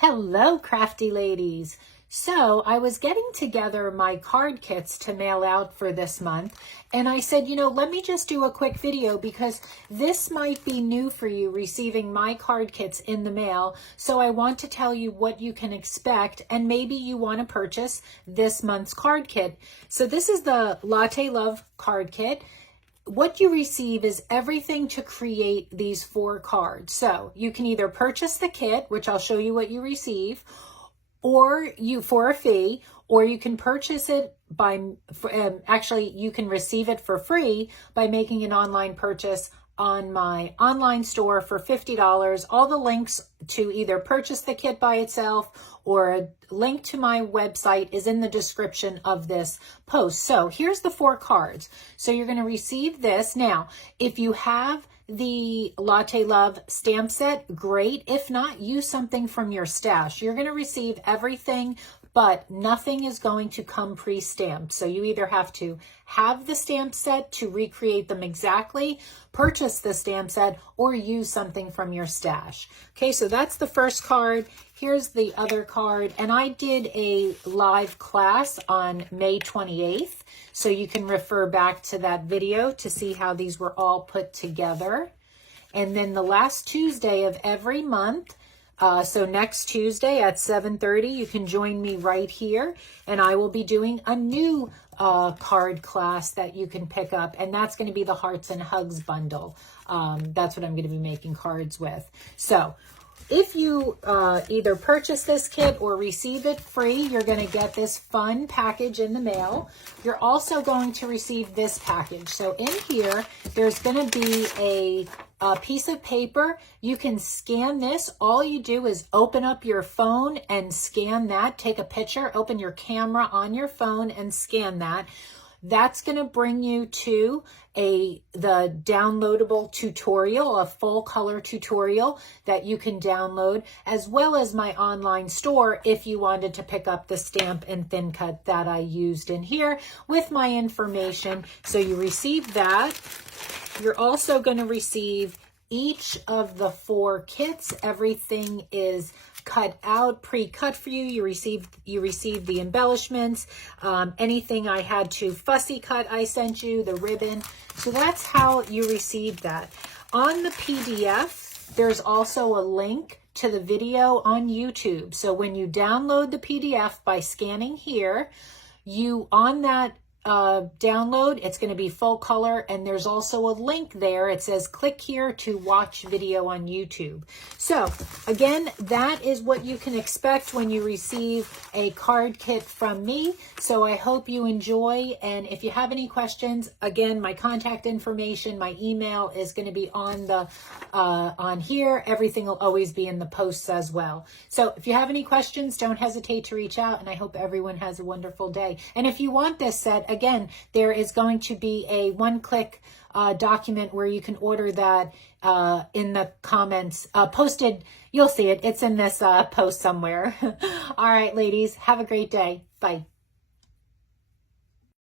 Hello, crafty ladies. So I was getting together my card kits to mail out for this month, and I said, let me just do a quick video because this might be new for you receiving my card kits in the mail. So I want to tell you what you can expect, and maybe you want to purchase this month's card kit. So this is the Latte Love Card Kit. What you receive is everything to create these 4 cards. So you can either purchase the kit, which I'll show you what you receive, or for a fee, or you can purchase it actually you can receive it for free by making an online purchase on my online store for $50. All the links to either purchase the kit by itself or a link to my website is in the description of this post. So here's the 4 cards. So you're going to receive this. Now, if you have the Latte Love stamp set, great. If not, use something from your stash. You're going to receive everything, but nothing is going to come pre-stamped. So you either have to have the stamp set to recreate them exactly, purchase the stamp set, or use something from your stash. Okay, so that's the first card. Here's the other card. And I did a live class on May 28th. So you can refer back to that video to see how these were all put together. And then the last Tuesday of every month, so next Tuesday at 7:30, you can join me right here, and I will be doing a new card class that you can pick up, and that's going to be the Hearts and Hugs bundle. That's what I'm going to be making cards with. So if you either purchase this kit or receive it free, you're going to get this fun package in the mail. You're also going to receive this package. So in here, there's going to be a piece of paper. You can scan this. All you do is open up your phone and scan that. Take a picture, open your camera on your phone and scan that. That's going to bring you to the downloadable tutorial, a full color tutorial that you can download, as well as my online store if you wanted to pick up the stamp and thin cut that I used in here with my information. So you receive that. You're also going to receive each of the 4 kits. Everything is cut out, pre-cut for you. You receive the embellishments, anything I had to fussy cut, I sent you, the ribbon. So that's how you receive that. On the PDF, there's also a link to the video on YouTube. So when you download the PDF by scanning here, on that download, it's going to be full color, and there's also a link there. It says click here to watch video on YouTube. So again, that is what you can expect when you receive a card kit from me. So I hope you enjoy, and if you have any questions, again, my contact information, my email is going to be on here. Everything will always be in the posts as well. So if you have any questions, don't hesitate to reach out, and I hope everyone has a wonderful day. And if you want this set, again, there is going to be a one-click document where you can order that in the comments posted. You'll see it. It's in this post somewhere. All right, ladies, have a great day. Bye.